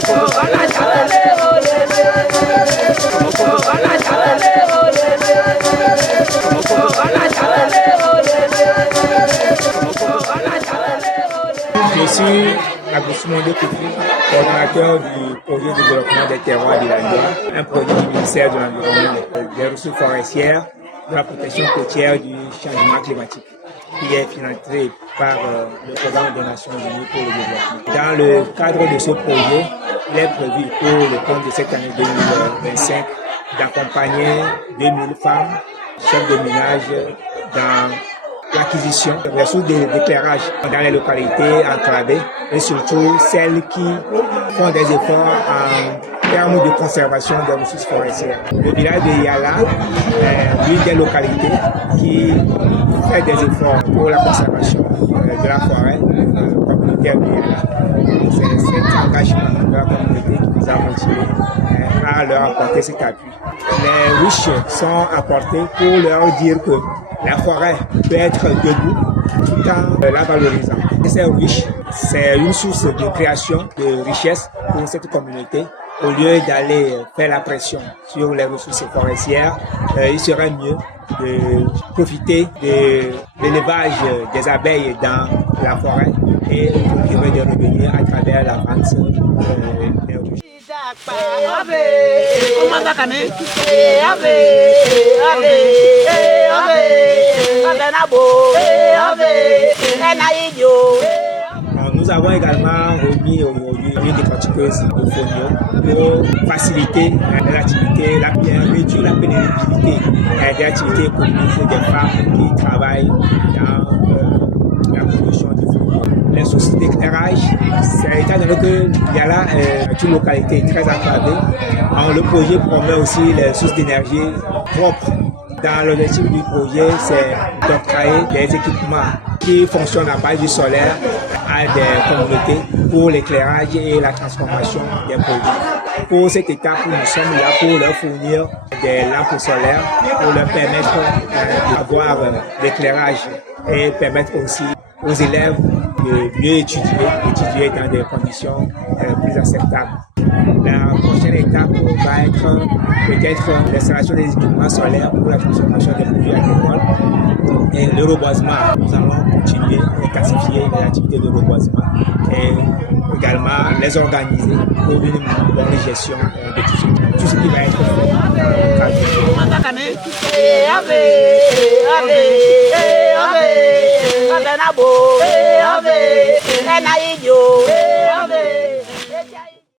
Je suis Agustin Mondé-Kofi, coordonnateur du projet de développement des terroirs de la Loire, un projet du ministère de l'Environnement, des ressources forestières, de la protection côtière du changement climatique, qui est financé par le programme des Nations Unies pour le développement. Dans le cadre de ce projet, il est prévu pour le compte de cette année 2025 d'accompagner 2000 femmes, chefs de ménage, dans l'acquisition des ressources d'éclairage dans les localités enclavées et surtout celles qui font des efforts en termes de conservation des ressources forestières. Le village de Yala est l'une des localités qui fait des efforts pour la conservation de la forêt communautaire de Yala. C'est cet engagement de la communauté qui nous a motivés à leur apporter cet appui. Les riches sont apportés pour leur dire que la forêt peut être debout tout en la valorisant. C'est riche, c'est une source de création, de richesse pour cette communauté. Au lieu d'aller faire la pression sur les ressources forestières, il serait mieux de profiter de l'élevage des abeilles dans la forêt et de procurer des revenus à travers la vente des ruches. Nous avons également remis aujourd'hui une décortiqueuse de fonio pour faciliter l'activité, réduire la pénibilité des activités économiques des femmes qui travaillent dans la production de fonio. Les sources d'éclairage, c'est étant donné que Yala est une localité très enclavée, le projet promet aussi les sources d'énergie propres. Dans l'objectif du projet, c'est d'octroyer des équipements qui fonctionnent à base du solaire à des communautés pour l'éclairage et la transformation des produits. Pour cette étape, nous sommes là pour leur fournir des lampes solaires pour leur permettre d'avoir l'éclairage et permettre aussi aux élèves de mieux étudier dans des conditions plus acceptables. La prochaine étape va être peut-être l'installation des équipements solaires pour la transformation des produits agricoles et le reboisement. Nous allons continuer à intensifier les activités de reboisement et également les organiser pour une bonne gestion de tout ce qui va être fait.